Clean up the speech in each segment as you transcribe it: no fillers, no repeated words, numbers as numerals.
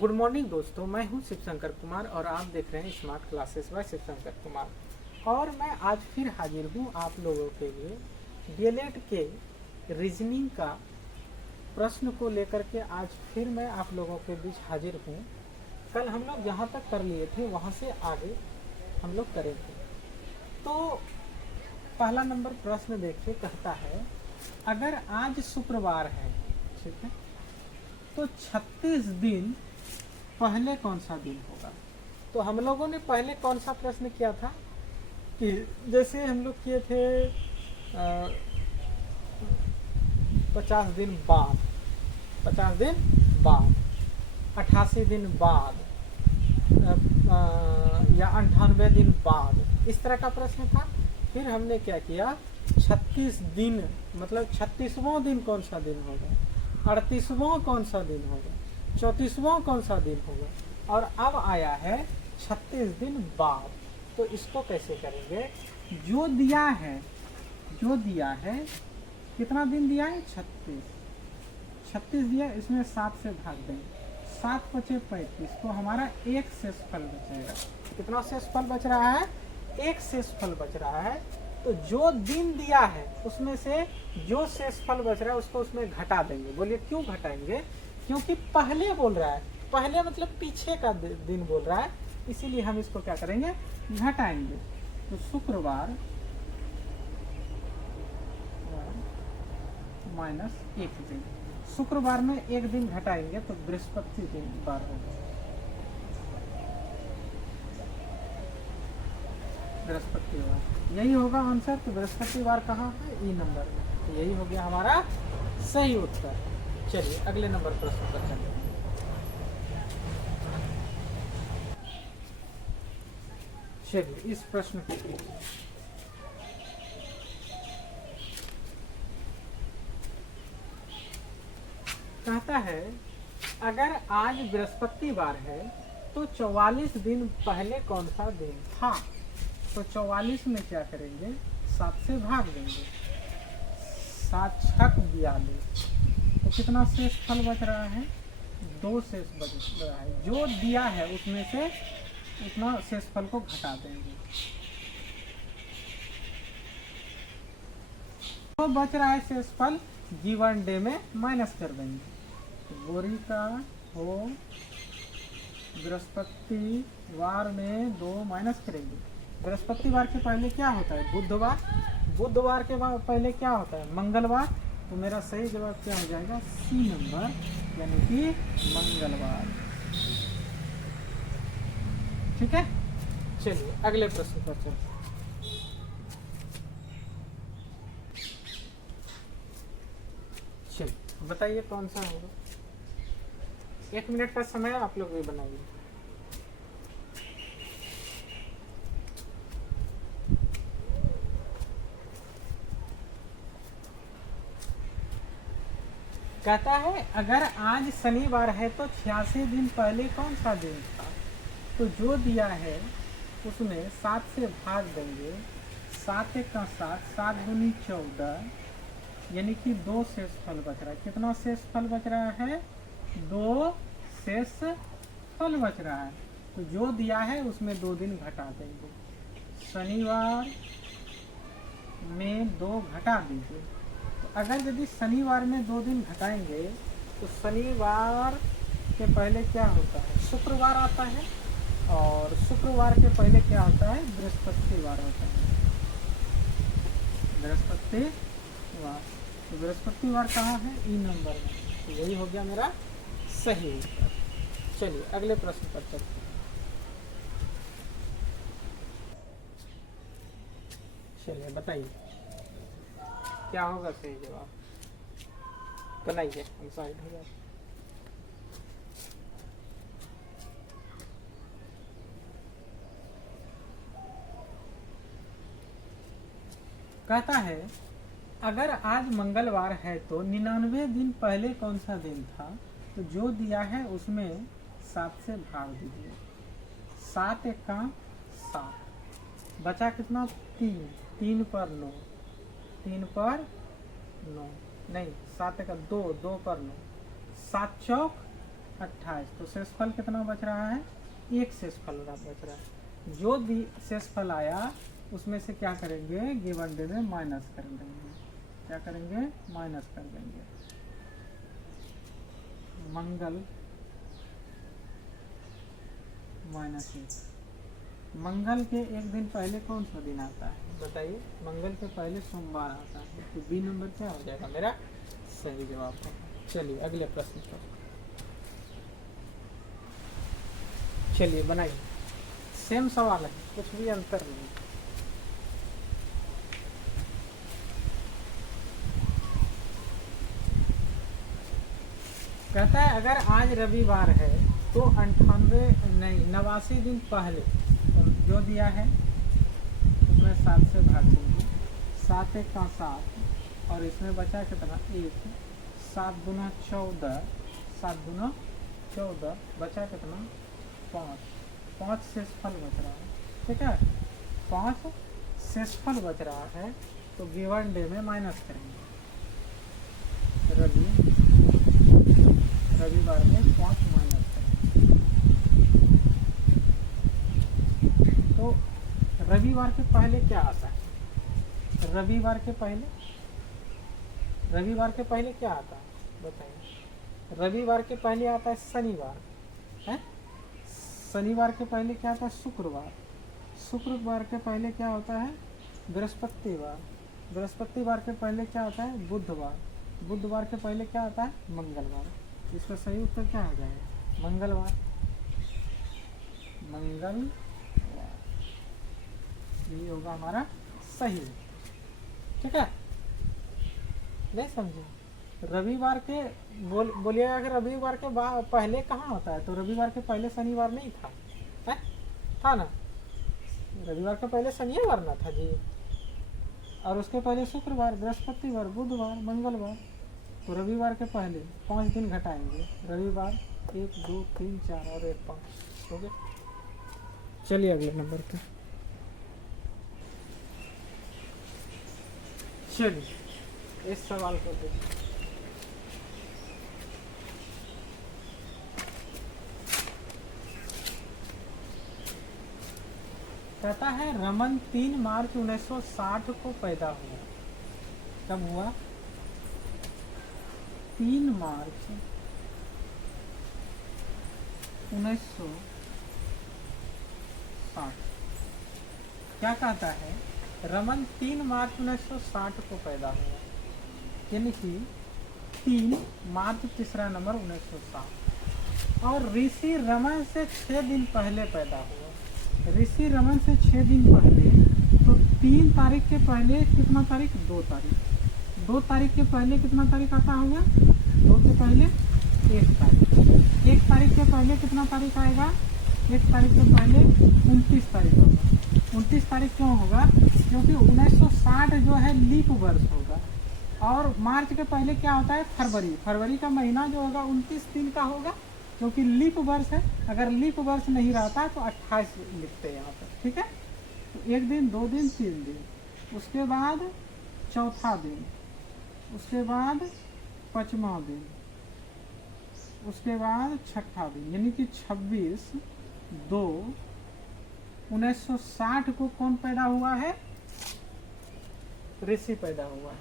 Good morning दोस्तों, मैं हूं शिव शंकर कुमार और आप देख रहे हैं smart classes by Shiv Shankar Kumar. और मैं आज फिर हाजिर हूं आप लोगों के लिए डीएलएड के रीजनिंग का प्रश्न को लेकर के। आज फिर मैं आप लोगों के बीच हाजिर हूं। कल हम लोग जहां तक कर लिए थे वहां से आगे हम लोग करेंगे। तो पहला नंबर प्रश्न देखिए, कहता है अगर आज शुक्रवार है, ठीक है, तो 36 दिन पहले कौन सा दिन होगा। तो हम लोगों ने पहले कौन सा प्रश्न किया था कि जैसे हम लोग किए थे 50 दिन बाद, 50 दिन बाद, 88 दिन बाद या 98 दिन बाद, इस तरह का प्रश्न था। फिर हमने क्या किया, 36 दिन मतलब 36वां दिन कौन सा दिन होगा, 38वां कौन सा दिन होगा, 34वां कौन सा दिन होगा, और अब आया है 36 दिन बाद। तो इसको कैसे करेंगे, जो दिया है कितना दिन दिया है, 36 दिया, इसमें 7 से भाग देंगे, 7 बचे 35, तो हमारा एक शेषफल बचेगा। कितना शेषफल बच रहा है, एक शेषफल बच रहा है। तो जो दिन दिया है उसमें से जो शेषफल बच रहा है उसको उसमें घटा देंगे। बोलिए क्यों घटाएंगे, क्योंकि पहले बोल रहा है, पहले मतलब पीछे का दिन बोल रहा है, इसीलिए हम इसको क्या करेंगे, घटाएंगे। तो शुक्रवार माइनस एक दिन, शुक्रवार में एक दिन घटाएंगे तो बृहस्पति दिन बार होगा, बृहस्पतिवार यही होगा आंसर। तो बृहस्पतिवार कहाँ है, ई नंबर में, तो यही हो गया हमारा सही उत्तर। चलिए अगले नंबर प्रश्न पर चलते हैं। चलिए इस प्रश्न को कहता है अगर आज बृहस्पतिवार है तो 44 दिन पहले कौन सा दिन था। तो 44 में क्या करेंगे, 7 से भाग देंगे, 7 छक 42, तो कितना शेष फल बच रहा है, 2 शेष बच रहा है। जो दिया है उसमें से उतना शेष फल को घटा देंगे, तो बच रहा है शेष फल, गिवन डे में माइनस कर देंगे। गोरी का हो बृहस्पतिवार में 2 माइनस करेंगे। बृहस्पतिवार के पहले क्या होता है, बुधवार, बुधवार के बाद पहले क्या होता है, मंगलवार। तो मेरा सही जवाब क्या हो जाएगा, सी नंबर, यानी कि मंगलवार। ठीक है, चलिए अगले प्रश्न पर चलते हैं। चलिए बताइए कौन सा होगा, 1 मिनट का समय आप लोग भी बनाइए। कहता है अगर आज शनिवार है तो 86 दिन पहले कौन सा दिन था। तो जो दिया है उसमें 7 से भाग देंगे, 7 एक का 7, 7 दूनी 14, यानी कि 2 शेष फल बच रहा है। कितना शेष फल बच रहा है, 2 शेष फल बच रहा है। तो जो दिया है उसमें 2 दिन घटा देंगे, शनिवार में 2 घटा दीजिए। तो अगर यदि शनिवार में 2 दिन घटाएंगे तो शनिवार के पहले क्या होता है, शुक्रवार आता है, और शुक्रवार के पहले क्या होता है, बृहस्पतिवार होता है, बृहस्पतिवार। तो बृहस्पतिवार कहाँ है, ई नंबर में, तो यही हो गया मेरा सही उत्तर। चलिए अगले प्रश्न पर चलते हैं। चलिए बताइए क्या होगा सही जवाब, बनाइए, हम साइड हो जाए। कहता है अगर आज मंगलवार है तो 99 दिन पहले कौन सा दिन था। तो जो दिया है उसमें 7 से भाग दीजिए, 7 एक का 7, बचा कितना, 3, 3 पर 9, 3 पर 9 नहीं, 7 का 2, 2 पर 9, 7 चौक 28, तो शेषफल कितना बच रहा है? एक शेषफल बच रहा है। जो भी शेषफल आया उसमें से क्या करेंगे, गिवन डे में माइनस कर देंगे। क्या करेंगे? माइनस कर देंगे। मंगल -1। मंगल के एक दिन पहले कौन सा दिन आता है बताइए? मंगल के पहले सोमवार आता है, तो बी नंबर क्या हो जाएगा मेरा सही जवाब होगा। चलिए अगले प्रश्न पर चलिए बनाइए। सेम सवाल है, कुछ भी अंतर नहीं। कहता है अगर आज रविवार है तो 89 दिन पहले, तो जो दिया है उसमें 7 से भाग देंगे। 7 एक का 7 और इसमें बचा कितना? 1। 7 दूना 14, 7 दूना 14, बचा कितना? 5। 5 शेषफल बच रहा है, ठीक है? 5 शेषफल बच रहा है, तो गिवन डे में माइनस करेंगे। रविवार में 5 माइनस करेंगे, तो रविवार के पहले क्या आता है? रविवार के पहले क्या आता है बताइए? रविवार के पहले आता है शनिवार है। शनिवार के पहले क्या आता है? शुक्रवार। शुक्रवार के पहले क्या होता है? बृहस्पतिवार। बृहस्पतिवार के पहले क्या आता है? बुधवार। बुधवार के पहले क्या आता है? मंगलवार। इसका सही उत्तर क्या हो जाएगा? मंगलवार। मंगलवार ये होगा हमारा सही, ठीक है? नहीं समझे? रविवार के बोलिएगा कि रविवार के पहले कहाँ होता है? तो रविवार के पहले शनिवार नहीं था, है? था ना? रविवार के पहले शनिवार ना था जी, और उसके पहले शुक्रवार, बृहस्पतिवार, बुधवार, मंगलवार। तो रविवार के पहले 5 दिन घटाएंगे। रविवार 1 2 3 4 और 1 5 हो गए। चलिए अगले नंबर पे चलिए इस सवाल को देखिए। कहता है रमन 3 मार्च 1960 को पैदा हुआ। कब हुआ? 3 मार्च 1960। क्या कहता है? रमन 3 मार्च 1960 को पैदा हुआ, यानी कि 3 मार्च तीसरा नंबर 1960। और ऋषि रमन से 6 दिन पहले पैदा हुआ। ऋषि रमन से 6 दिन पहले, तो 3 तारीख के पहले कितना तारीख? 2 तारीख। 2 तारीख के पहले कितना तारीख आता होगा? 2 के पहले 1 तारीख। 1 तारीख के पहले कितना तारीख आएगा? 1 तारीख के पहले 29 तारीख होगा। 29 तारीख क्यों होगा? क्योंकि 1960 जो है लीप वर्ष होगा। और मार्च के पहले क्या होता है? फरवरी। फरवरी का महीना जो होगा 29 दिन का होगा, क्योंकि लीप वर्ष है। अगर लीप वर्ष नहीं रहता तो 28 लिखते हैं यहाँ पर, ठीक है? तो 1 दिन, 2 दिन, 3 दिन, उसके बाद चौथा दिन, उसके बाद 5वां दिन, उसके बाद 6ठा दिन, यानी कि 26/2/1960 को कौन पैदा हुआ है? ऋषि पैदा हुआ है।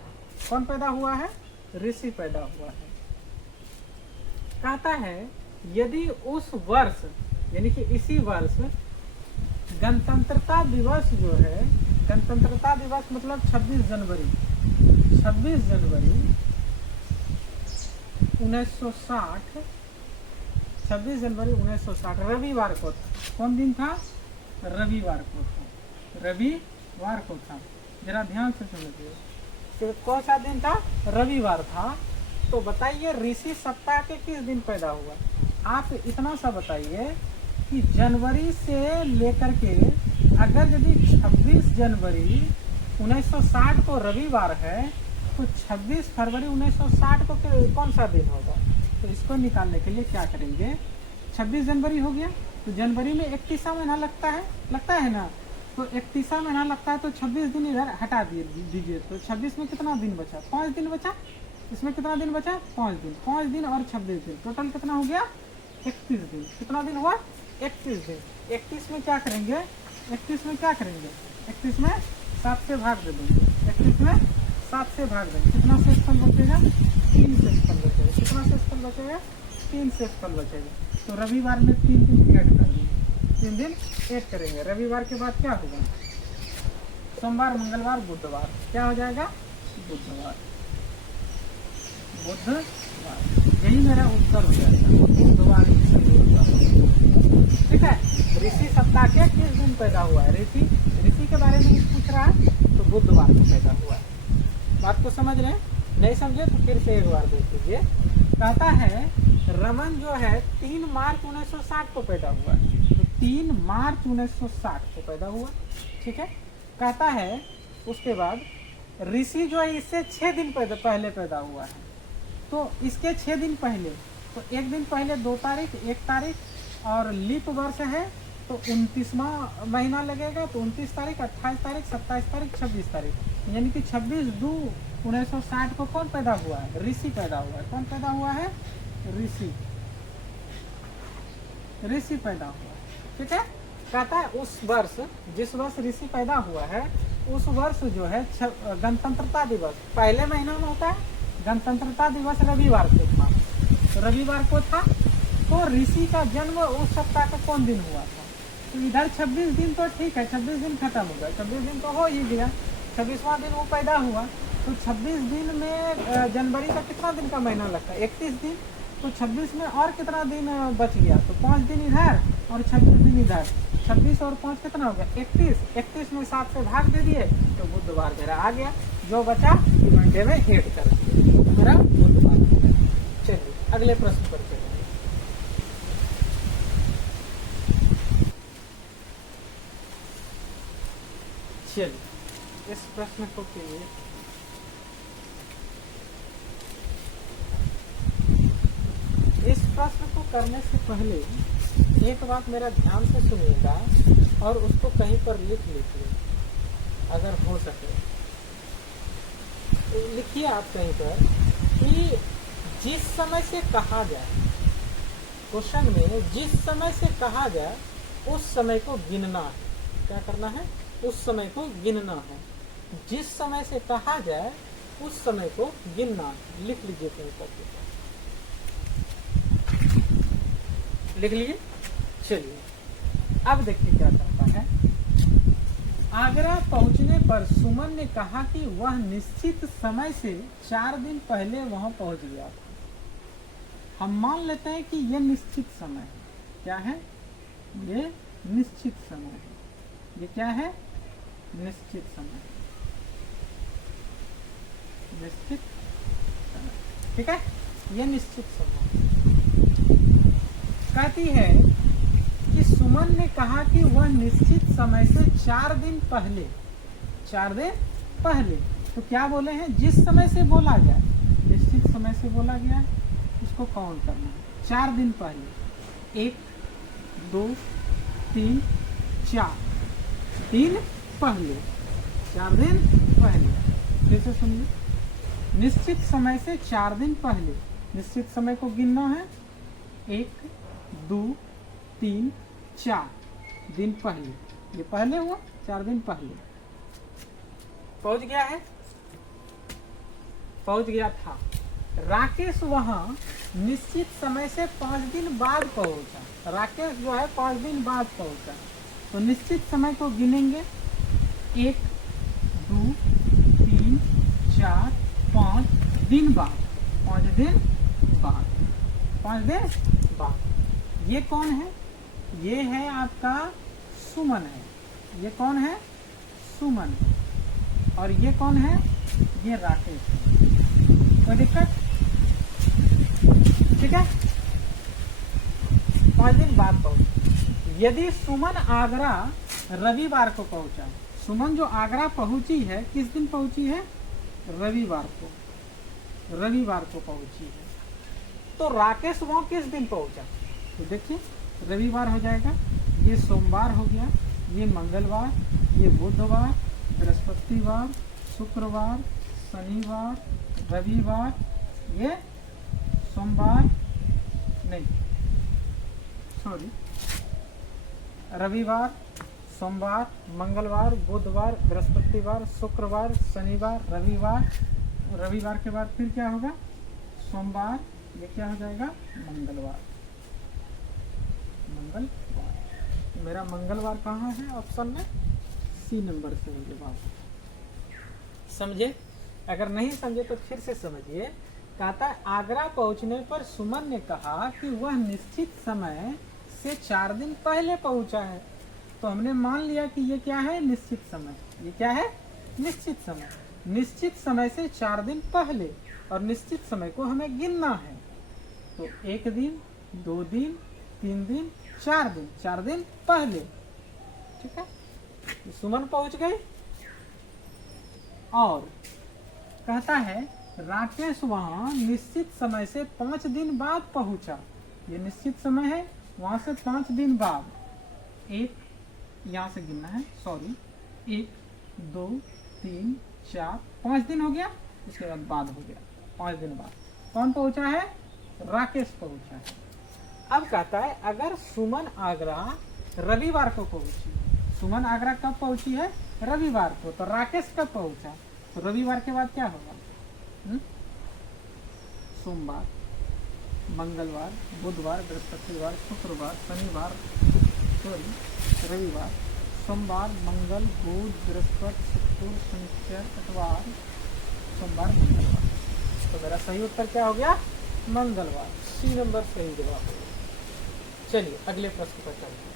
कौन पैदा हुआ है? ऋषि पैदा हुआ है। कहता है यदि उस वर्ष, यानी कि इसी वर्ष, गणतंत्रता दिवस जो है, गणतंत्रता दिवस मतलब 26 जनवरी 1960, 26 जनवरी 1960 रविवार को था। कौन दिन था? रविवार को था। रविवार को था। जरा ध्यान से समझिए, तो कौन सा दिन था? रविवार था। तो बताइए ऋषि सप्ताह के किस दिन पैदा हुआ? आप इतना सा बताइए कि जनवरी से लेकर के, अगर यदि 26 जनवरी 1960 को रविवार है, तो 26 फरवरी 1960 को कौन सा दिन होगा? तो इसको निकालने के लिए क्या करेंगे? 26 जनवरी हो गया, तो जनवरी में 31वां महीना लगता है ना? तो 31वां महीना लगता है, तो 26 दिन इधर हटा दीजिए। तो 26 में कितना दिन बचा? 5 दिन बचा। इसमें कितना दिन बचा? 5 दिन। 5 दिन और 26 दिन, टोटल कितना हो गया? 31 दिन। कितना दिन हुआ? 31 दिन। 31 में क्या करेंगे? 31 में क्या करेंगे? 31 में 7 से भाग दे देंगे। 31 में 7 से भाग देंगे। कितना शेषफल बचेगा? 3 शेषफल बचेगा। कितना शेषफल बचेगा? 3 शेषफल बचेगा। तो रविवार में 3 दिन ऐड कर देंगे। 3 दिन ऐड करेंगे। रविवार के बाद क्या होगा? सोमवार, मंगलवार, बुधवार। क्या हो जाएगा? बुधवार। बुधवार। यही मेरा उत्तर हो जाएगा, बुधवार। ठीक है। ऋषि सप्ताह के किस दिन पैदा हुआ है? ऋषि के बारे में पूछ रहा है, तो बुधवार को पैदा हुआ है। बात को समझ रहे हैं? नहीं समझे तो फिर से एक बार देख लीजिए। कहता है रमन जो है 3 मार्च 1960 को पैदा हुआ है। तो 3 मार्च 1960 को पैदा हुआ। ठीक है। कहता है उसके बाद ऋषि जो है इससे 6 दिन पहले पैदा हुआ है। तो इसके 6 दिन पहले, तो एक दिन पहले 2 तारीख, 1 तारीख, और लीप वर्ष है तो 29वां महीना लगेगा। तो 29 तारीख, 28 तारीख, 27 तारीख, 26 तारीख, यानी कि 26/2/1960 को कौन पैदा हुआ है? ऋषि पैदा हुआ है। कौन पैदा हुआ है? ऋषि पैदा हुआ है। ठीक है। कहता है उस वर्ष, जिस वर्ष ऋषि पैदा हुआ है, उस वर्ष जो है गणतंत्रता दिवस पहले महीना में होता है। गणतंत्रता दिवस रविवार को था। तो रविवार को था, तो ऋषि का जन्म उस सप्ताह का कौन दिन हुआ था? तो इधर 26 दिन तो ठीक है, 26 दिन खत्म हो गया, 26 दिन तो हो ही गया। 26वां दिन वो पैदा हुआ। तो 26 दिन में जनवरी का कितना दिन का महीना लगता है? 31 दिन। तो 26 में और कितना दिन बच गया? तो 5 दिन इधर और 26 दिन इधर। 26 और 5 कितना हो गया? 31। 31 में 7 से भाग दे दिए तो बुधवार मेरा आ गया। जो बचा मंडे में ऐड कर दिए, मेरा बुधवार। चलिए अगले प्रश्न पर चलिए। चलिए इस प्रश्न को के इस प्रश्न को करने से पहले एक बात मेरा ध्यान से सुनिएगा और उसको कहीं पर लिख लीजिए अगर हो सके। तो लिखिए आप कहीं पर कि जिस समय से कहा जाए, क्वेश्चन में जिस समय से कहा जाए उस समय को गिनना है। क्या करना है? उस समय को गिनना है। जिस समय से कहा जाए उस समय को गिनना है। लिख लीजिए कहीं पर, लिख लीजिए। चलिए अब देखिए क्या कहता है। आगरा पहुंचने पर सुमन ने कहा कि वह निश्चित समय से 4 दिन पहले वहां पहुंच गया था। हम मान लेते हैं कि यह निश्चित समय है। क्या है? ये निश्चित समय है। ये क्या है? निश्चित समय। निश्चित समय। ठीक है। ये निश्चित समय कहती है कि सुमन ने कहा कि वह निश्चित समय से 4 दिन पहले, 4 दिन पहले, तो क्या बोले हैं? जिस समय से बोला गया, निश्चित समय से बोला गया, इसको काउंट करना है। 4 दिन पहले, 1 2 3 4 दिन पहले, 4 दिन पहले। फिर से सुनिए, निश्चित समय से 4 दिन पहले। निश्चित समय को गिनना है। 1 2 3 4 दिन पहले। ये पहले हुआ, 4 दिन पहले पहुंच गया है, पहुंच गया था। राकेश वहां निश्चित समय से 5 दिन बाद पहुंचा। राकेश जो है 5 दिन बाद पहुंचा। तो निश्चित समय को गिनेंगे। 1 2 3 4 5 दिन बाद, 5 दिन बाद, 5 दिन बाद। ये कौन है? ये है आपका सुमन है। ये कौन है? सुमन है। और ये कौन है? ये राकेश है। कोई दिक्कत? ठीक है। 5 दिन बाद पहुंचा। यदि सुमन आगरा रविवार को पहुंचा, सुमन जो आगरा पहुंची है किस दिन पहुंची है? रविवार को। रविवार को पहुंची है। तो राकेश वहां किस दिन पहुंचा? तो देखिए रविवार हो जाएगा, ये सोमवार हो गया, ये मंगलवार, ये बुधवार, बृहस्पतिवार, शुक्रवार, शनिवार, रविवार, ये सोमवार नहीं, सॉरी, रविवार, सोमवार, मंगलवार, बुधवार, बृहस्पतिवार, शुक्रवार, शनिवार, रविवार, रविवार के बाद फिर क्या होगा, सोमवार, ये क्या हो जाएगा, मंगलवार। मंगलवार, मेरा मंगलवार कहाँ है ऑप्शन में, सी नंबर से जवाब। समझे? अगर नहीं समझे तो फिर से समझिए। कहता है आगरा पहुंचने पर सुमन ने कहा कि वह निश्चित समय से 4 दिन पहले पहुंचा है। तो हमने मान लिया कि ये क्या है, निश्चित समय। ये क्या है, निश्चित समय। निश्चित समय से 4 दिन पहले, और निश्चित समय को हमें गिनना है। तो 1 दिन, 2 दिन, 3 दिन, 4 दिन, 4 दिन पहले। ठीक है, सुमन पहुंच गए। और कहता है राकेश वहां निश्चित समय से 5 दिन बाद पहुंचा। ये निश्चित समय है, वहां से 5 दिन बाद। एक यहां से गिनना है, सॉरी, 1 2 3 4 5 दिन हो गया। इसके बाद हो गया 5 दिन बाद कौन पहुंचा है, राकेश पहुंचा है। अब कहता है अगर सुमन आगरा रविवार को पहुंची, सुमन आगरा कब पहुंची है, रविवार को, तो राकेश कब पहुंचा, तो रविवार के बाद क्या होगा, सोमवार, मंगलवार, बुधवार, बृहस्पतिवार, शुक्रवार, शनिवार, सॉरी, रविवार, सोमवार, मंगल, बुध, बृहस्पति, शुक्र, शनिवार, इतवार, सोमवार, मंगलवार। तो मेरा सही उत्तर क्या हो गया, मंगलवार। सी नंबर सही जवाब हो गया। चलिए अगले प्रश्न पर चलते हैं।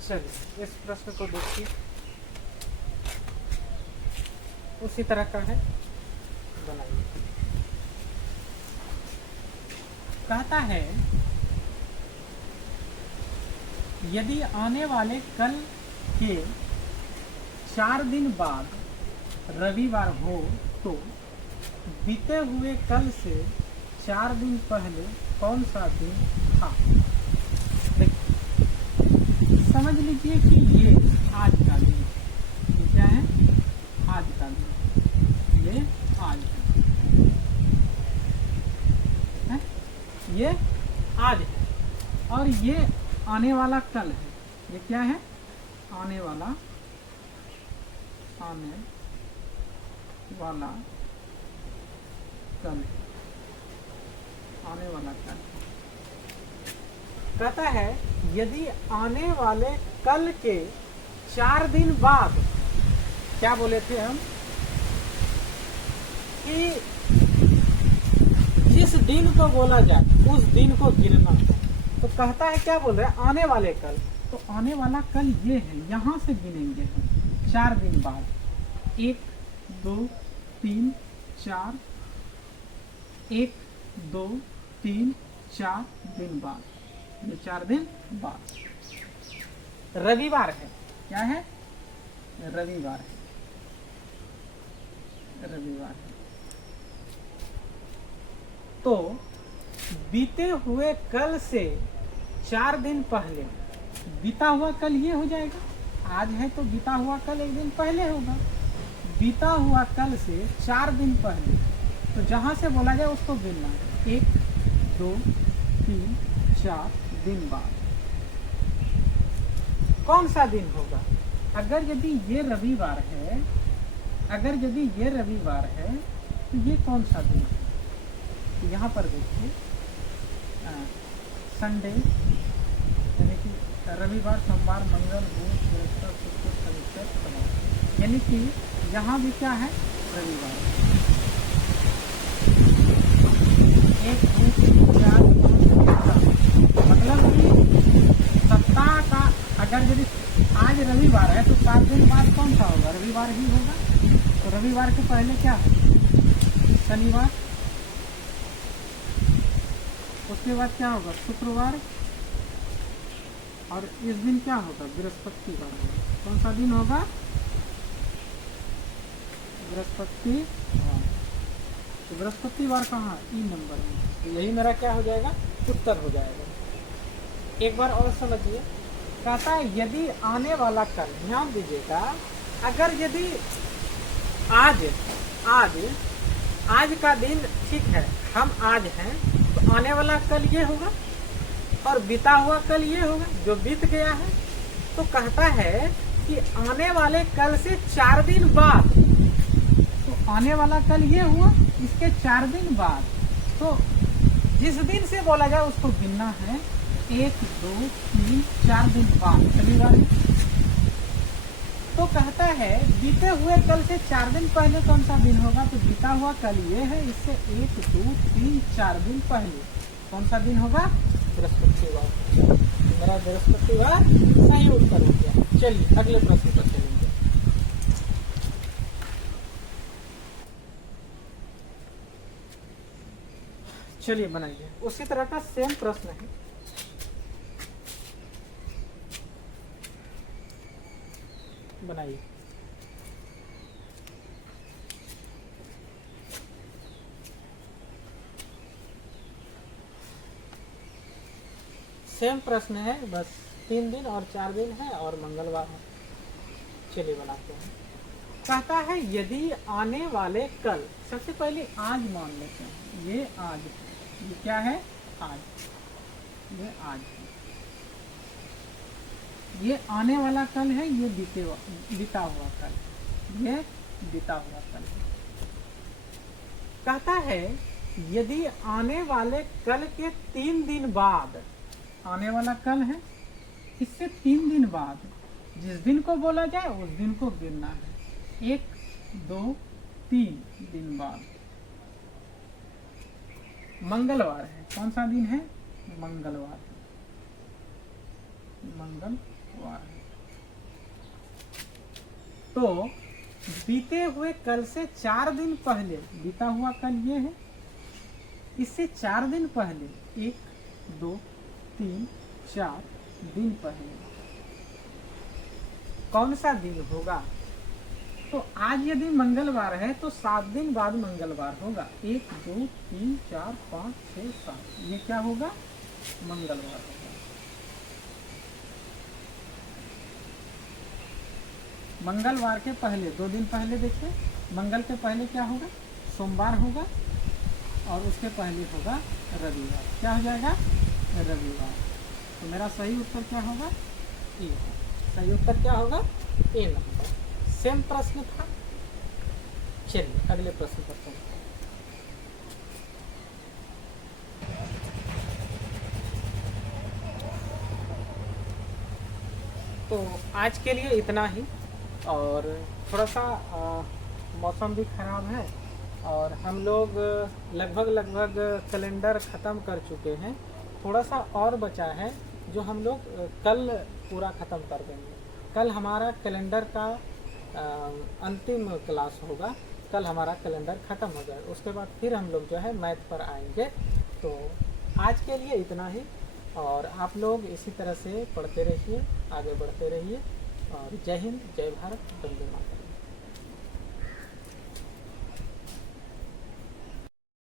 चलिए इस प्रश्न को देखिए, उसी तरह का है, बनाइए। कहता है यदि आने वाले कल के 4 दिन बाद रविवार हो तो बीते हुए कल से 4 दिन पहले कौन सा दिन था। समझ लीजिए कि ये आज का दिन, ये क्या है, आज का दिन, ये आज है, ये आज है, और ये आने वाला कल है। ये क्या है, आने वाला कल, आने वाला कल। कहता है यदि आने वाले कल के 4 दिन बाद, क्या बोले थे हम कि जिस दिन को बोला जाए उस दिन को गिनना है। तो कहता है क्या बोल रहे हैं, आने वाले कल। तो आने वाला कल ये है, यहां से गिनेंगे हम 4 दिन बाद, 1 2 3 4, 1 2 3 4 दिन बाद, ये 4 दिन बाद। रविवार है, क्या है, रविवार है, रविवार है। तो बीते हुए कल से 4 दिन पहले, बीता हुआ कल ये हो जाएगा, आज है तो बीता हुआ कल 1 दिन पहले होगा। बीता हुआ कल से 4 दिन पहले, तो जहां से बोला जाए उसको गिनना है, 1 2 3 4 दिन बाद कौन सा दिन होगा। अगर यदि ये रविवार है, अगर यदि ये रविवार है तो ये कौन सा दिन है। तो यहाँ पर देखिए संडे, यानी कि रविवार, सोमवार, मंगल, बुध, बृहस्पति, शुक्र, शनिवार, इतवार, यानी कि यहाँ भी क्या है, रविवार। 1 2 3 4 5 6, मतलब कि सप्ताह का अगर यदि आज रविवार है तो 7 दिन बाद कौन सा होगा, रविवार ही होगा। तो रविवार के पहले क्या है, शनिवार, उसके बाद क्या होगा, शुक्रवार, और इस दिन क्या होगा, बृहस्पतिवार होगा। कौन सा दिन होगा, बृहस्पतिवार। तो बृहस्पतिवार कहाँ, ई नंबर में। तो यही मेरा क्या हो जाएगा, उत्तर हो जाएगा। एक बार और समझिए, कहता है यदि आने वाला कल, ध्यान दीजिएगा, अगर यदि आज आज आज का दिन ठीक है, हम आज हैं, तो आने वाला कल ये होगा और बीता हुआ कल ये होगा जो बीत गया है। तो कहता है कि आने वाले कल से 4 दिन बाद, तो आने वाला कल ये हुआ, इसके 4 दिन बाद, तो जिस दिन से बोला जाए उसको गिनना है, 1 2 3 4 दिन बाद शनिवार। तो कहता है बीते हुए कल से 4 दिन पहले कौन सा दिन होगा, तो बीता हुआ कल ये है, इससे 1 2 3 4 दिन पहले कौन सा दिन होगा, बृहस्पतिवार। मेरा बृहस्पतिवार सही उत्तर हो गया। चलिए अगले प्रश्न पर चलेंगे। चलिए बनाइए, उसी तरह का सेम प्रश्न है। बनाइए। सेम प्रश्न है, बस 3 दिन और 4 दिन है और मंगलवार है। चलिए बनाते हैं। कहता है यदि आने वाले कल, सबसे पहले आज मान लेते हैं, ये आज है, ये क्या है, आज, ये आज है, ये आने वाला कल है, ये बीता हुआ कल, ये बीता हुआ कल है। कहता है यदि आने वाले कल के 3 दिन बाद, आने वाला कल है, इससे 3 दिन बाद जिस दिन को बोला जाए उस दिन को गिनना है, 1 2 3 दिन बाद। मंगलवार है, कौन सा दिन है, मंगलवार, मंगलवार है। तो बीते हुए कल से 4 दिन पहले, बीता हुआ कल ये है, इससे 4 दिन पहले, 1 2 3 4 दिन पहले कौन सा दिन होगा। तो आज यदि मंगलवार है तो 7 दिन बाद मंगलवार होगा, 1 2 3 4 5 6 7, ये क्या होगा, मंगलवार होगा। मंगलवार के पहले 2 दिन पहले देखिए, मंगल के पहले क्या होगा, सोमवार होगा, और उसके पहले होगा रविवार। क्या हो जाएगा, रविवार। तो मेरा सही उत्तर क्या होगा, ए। सही उत्तर क्या होगा, ए नंबर। सेम प्रश्न था। चलिए अगले प्रश्न पर चलते हैं। तो आज के लिए इतना ही, और थोड़ा सा मौसम भी ख़राब है और हम लोग लगभग कैलेंडर ख़त्म कर चुके हैं। थोड़ा सा और बचा है जो हम लोग कल पूरा ख़त्म कर देंगे। कल हमारा कैलेंडर का अंतिम क्लास होगा, कल हमारा कैलेंडर ख़त्म हो जाएगा, उसके बाद फिर हम लोग जो है मैथ पर आएंगे। तो आज के लिए इतना ही, और आप लोग इसी तरह से पढ़ते रहिए, आगे बढ़ते रहिए, और जय हिंद, जय भारत, वंदे मातरम।